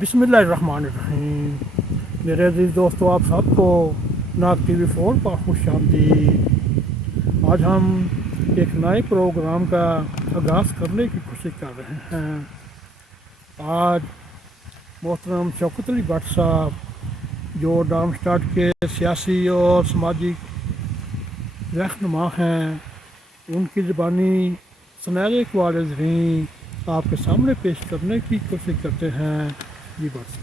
बिस्मिल्लाहिर्रहमानिर्रहीम। मेरे अजीज़ दोस्तों, आप सबको नाग TV4 पर खुश आमदीद। आज हम एक नए प्रोग्राम का आगाज़ करने की कोशिश कर रहे हैं। आज मोहतरम शौकत अली भट्ट साहब, जो डार्मस्टाड के सियासी और समाजी रहनुमा हैं, उनकी ज़बानी सुनहरे इक़बाल ज़रीं आपके सामने पेश करने की कोशिश करते हैं। जी बस।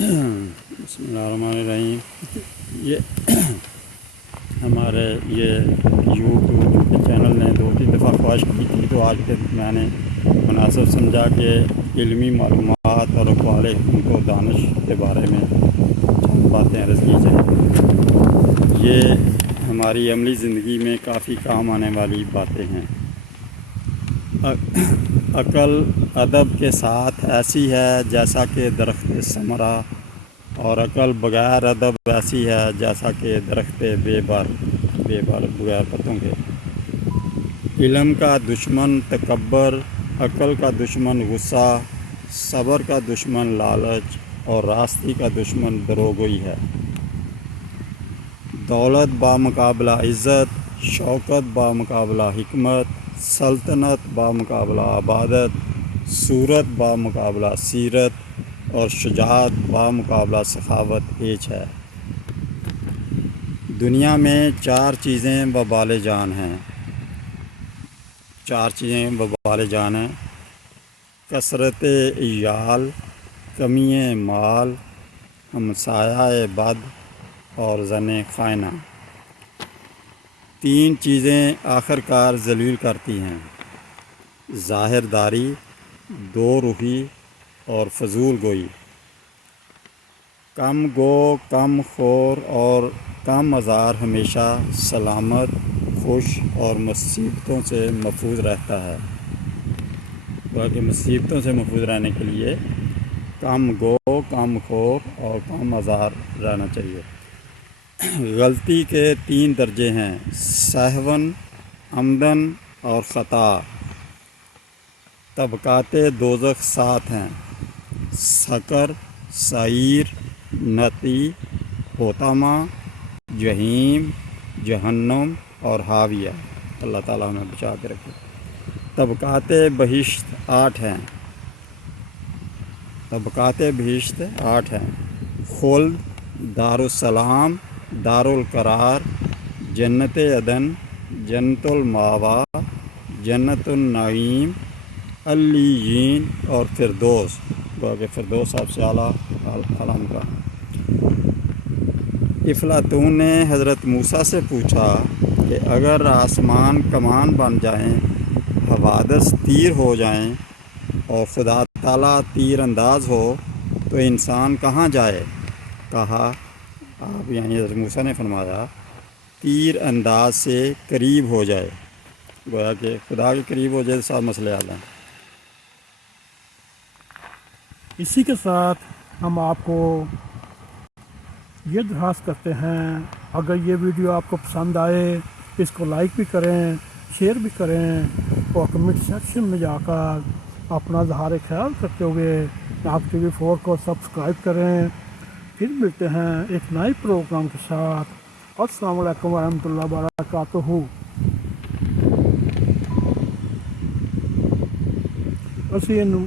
बिस्मिल्लाहिर्रहमानिर्रहीम। ये हमारे ये यूट्यूब के चैनल ने 2-3 दफ़ा ख्वाहिश की थी, तो आज फिर मैंने मुनासिब समझा कि इल्मी मालूमात और अक़वाल हिकमत व दानिश के बारे में चंद बातें अर्ज़ की जाएँ। ये हमारी अमली ज़िंदगी में काफ़ी काम आने वाली बातें हैं। अक़ल अदब के साथ ऐसी है जैसा कि दरख्त समरा, और अक़ल बग़ैर अदब ऐसी है जैसा कि दरख्त बेबर बग़ैर पत्तों के। इल्म का दुश्मन तकब्बर, अक़ल का दुश्मन गुस्सा, सब्र का दुश्मन लालच और रास्ती का दुश्मन दरोगोई है। दौलत बामुकाबला इज़्ज़त, शौकत बामुकाबला हिकमत, सल्तनत बामुकाबला आबादत, सूरत बामुकाबला सीरत और शुजाअत बामुकाबला सखावत एज है। दुनिया में 4 चीज़ें वबाल जान हैं। 4 चीज़ें वबाल जान हैं: कसरत इयाल, कमी माल, हमसाया बद और ज़ने खाना। 3 चीज़ें आखिरकार ज़लील करती हैं: ज़ाहिरदारी, दो रुखी और फजूल गोई। कम गो, कम खोर और कम अज़ार हमेशा सलामत, खुश और मुसीबतों से महफूज रहता है। बाकी मुसीबतों से महफूज रहने के लिए कम गो, कम खोर और कम अज़ार रहना चाहिए। गलती के 3 दर्जे हैं: सहवन, अमदन और ख़ता। तबकाते दोज़ख 7 हैं: सकर, सईर, नती, होतामा, जहीम, जहन्नम और हाविया। अल्लाह ताला हमें बचा के रखे। तबकाते बहिश्त 8 हैं। खुल्द, दारुस्सलाम, दारुल करार, जन्नत अदन, जन्नतुल मावा, जन्नतुन नईम, अल्लीयीन और फिरदौस। फिरदौस सबसे आला का। इफ़लातून ने हज़रत मूसा से पूछा कि अगर आसमान कमान बन जाएं, हवादस तीर हो जाएं और खुदा ताला तीर अंदाज हो तो इंसान कहाँ जाए? कहा, आप यानी हज़रत मूसा ने फरमाया, तीर अंदाज से करीब हो जाए। गोया कि खुदा के करीब हो जाए तो सब मसले हल हैं। इसी के साथ हम आपको ये दरख्वास्त करते हैं, अगर ये वीडियो आपको पसंद आए, इसको लाइक भी करें, शेयर भी करें और कमेंट सेक्शन में जाकर अपना इज़हार ख्याल करते हुए नाग TV4 को सब्सक्राइब करें। फिर मिलते हैं एक नए प्रोग्राम के साथ। अस्सलाम वालेकुम वरहमतुल्लाहि वबरकातुहू। ਅਸੀਂ ਇਹਨੂੰ